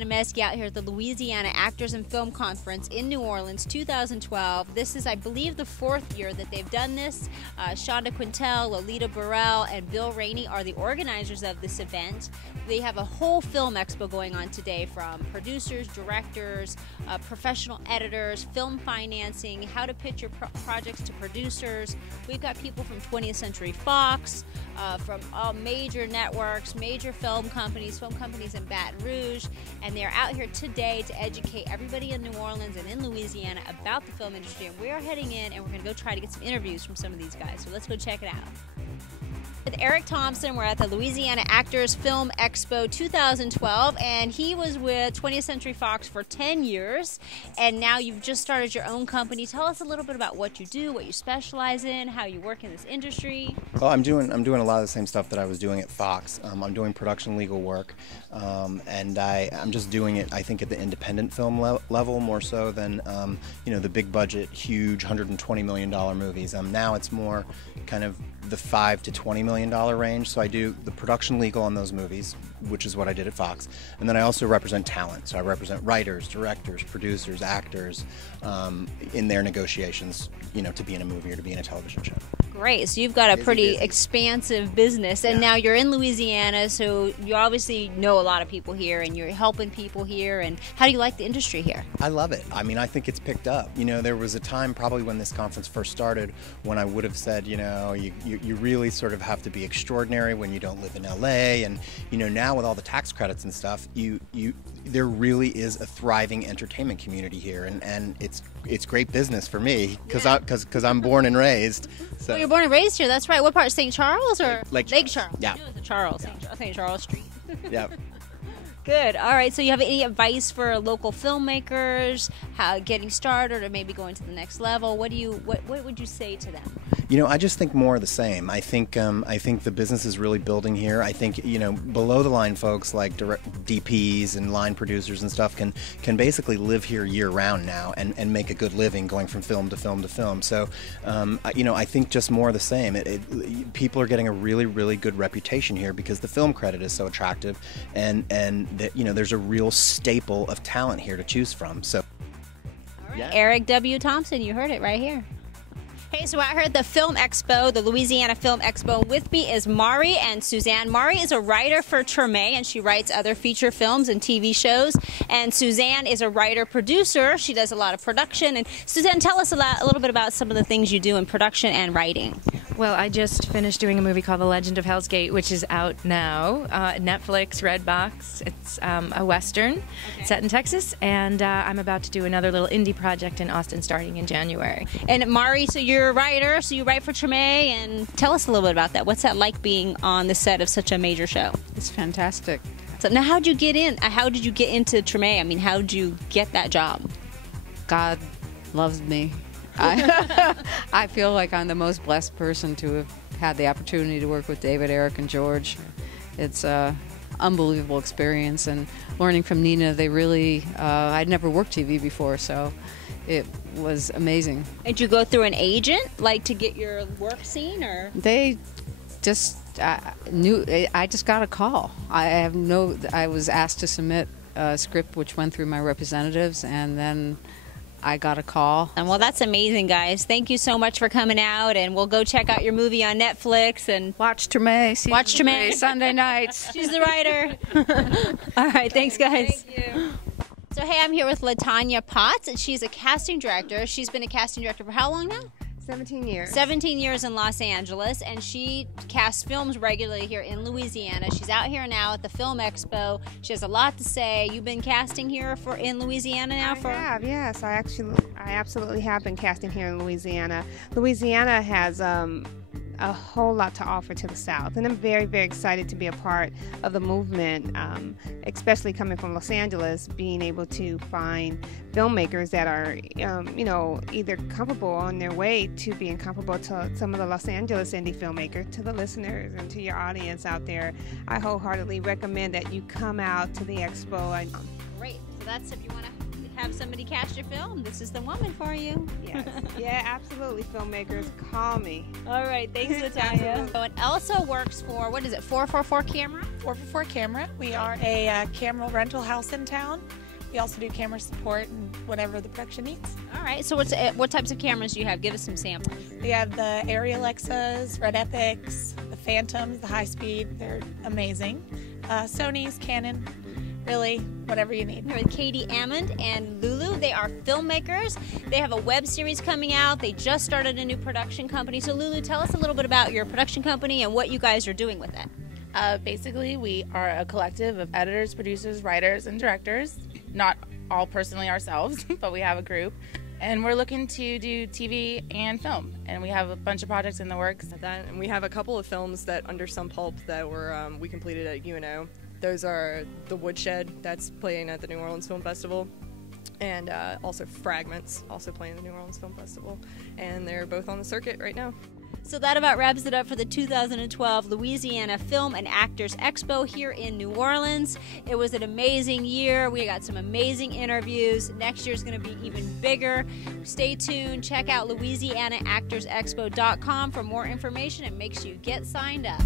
Deanna Meske out here at the Louisiana Actors and Film Conference in New Orleans 2012. This is, I believe, the 4th year that they've done this. Shonda Quintel, Lolita Burrell, and Bill Rainey are the organizers of this event. They have a whole film expo going on today, from producers, directors, professional editors, film financing, how to pitch your projects to producers. We've got people from 20th Century Fox, from all major networks, major film companies in Baton Rouge, and they're out here today to educate everybody in New Orleans and in Louisiana about the film industry. And we are heading in and we're going to go try to get some interviews from some of these guys. So let's go check it out. With Eric Thompson, we're at the Louisiana Actors Film Expo 2012, and he was with 20th Century Fox for 10 years, and now you've just started your own company. Tell us a little bit about what you do, what you specialize in, how you work in this industry. Well, I'm doing a lot of the same stuff that I was doing at Fox. I'm doing production legal work, and I'm just doing it, I think, at the independent film level more so than the big budget, huge $120 million movies. Now it's more kind of the $5 to $20 million range. So I do the production legal on those movies, which is what I did at Fox, and then I also represent talent. So I represent writers, directors, producers, actors in their negotiations, to be in a movie or to be in a television show. Great. So you've got a pretty expansive business, and now you're in Louisiana, so you obviously know a lot of people here, and you're helping people here. And how do you like the industry here? I love it. I mean, I think it's picked up. There was a time probably when this conference first started when I would have said, you really sort of have to be extraordinary when you don't live in LA, and now with all the tax credits and stuff, there really is a thriving entertainment community here, and it's great business for me because I'm born and raised. So. Well, you're born and raised here. That's right. What part? St. Charles or Lake Charles? Yeah. Charles. St. Charles Street. Yeah. Good. All right. So you have any advice for local filmmakers, how getting started or maybe going to the next level? What would you say to them? I just think more of the same. I think the business is really building here. I think below the line folks like DPs and line producers and stuff can basically live here year round now and make a good living going from film to film to film. So I think just more of the same. People are getting a really, really good reputation here because the film credit is so attractive, and that there's a real staple of talent here to choose from. So, all right. Eric W. Thompson, you heard it right here. Hey, so out here at the Film Expo, the Louisiana Film Expo, with me is Mari and Suzanne. Mari is a writer for Treme, and she writes other feature films and TV shows. And Suzanne is a writer-producer. She does a lot of production. And Suzanne, tell us a little bit about some of the things you do in production and writing. Well, I just finished doing a movie called The Legend of Hell's Gate, which is out now. Netflix, Redbox. It's a Western set in Texas. And I'm about to do another little indie project in Austin starting in January. And Mari, so you're a writer, so you write for Treme, and tell us a little bit about that. What's that like being on the set of such a major show? It's fantastic. So now, how did you get in? How did you get into Treme? I mean, how did you get that job? God loves me. I feel like I'm the most blessed person to have had the opportunity to work with David, Eric, and George. It's an unbelievable experience, and learning from Nina, they really, I'd never worked TV before, so it was amazing. Did you go through an agent, like, to get your work seen, or? They just knew. I just got a call. I was asked to submit a script, which went through my representatives, and then I got a call. And well, that's amazing, guys. Thank you so much for coming out, and we'll go check out your movie on Netflix and watch Treme. Watch Treme Sunday nights. She's the writer. All right, thanks, guys. Thank you. So hey, I'm here with LaTanya Potts, and she's a casting director. She's been a casting director for how long now? 17 years. 17 years in Los Angeles, and she casts films regularly here in Louisiana. She's out here now at the Film Expo. She has a lot to say. You've been casting here in Louisiana now I have, yes. I absolutely have been casting here in Louisiana. Louisiana has a whole lot to offer to the South, and I'm very, very excited to be a part of the movement, especially coming from Los Angeles, being able to find filmmakers that are, either comparable on their way to being comparable to some of the Los Angeles indie filmmakers. To the listeners and to your audience out there, I wholeheartedly recommend that you come out to the expo. Great. So that's if you want to have somebody cast your film, this is the woman for you. Yes. Yeah, absolutely. Filmmakers, call me. All right, thanks, Natalia. So it also works for, what is it, 444 Camera? 444 Camera. We are a camera rental house in town. We also do camera support and whatever the production needs. All right, so what types of cameras do you have? Give us some samples. We have the Arri Alexas, Red Epics, the Phantoms, the high speed. They're amazing. Sony's, Canon, really, whatever you need. Here with Katie Ammond and Lulu. They are filmmakers. They have a web series coming out. They just started a new production company. So Lulu, tell us a little bit about your production company and what you guys are doing with it. Basically, we are a collective of editors, producers, writers, and directors. Not all personally ourselves, but we have a group. And we're looking to do TV and film. And we have a bunch of projects in the works. And we have a couple of films that under some pulp that we completed at UNO. Those are The Woodshed, that's playing at the New Orleans Film Festival, and also Fragments, also playing at the New Orleans Film Festival. And they're both on the circuit right now. So that about wraps it up for the 2012 Louisiana Film and Actors Expo here in New Orleans. It was an amazing year. We got some amazing interviews. Next year's going to be even bigger. Stay tuned. Check out LouisianaActorsExpo.com for more information and make sure you get signed up.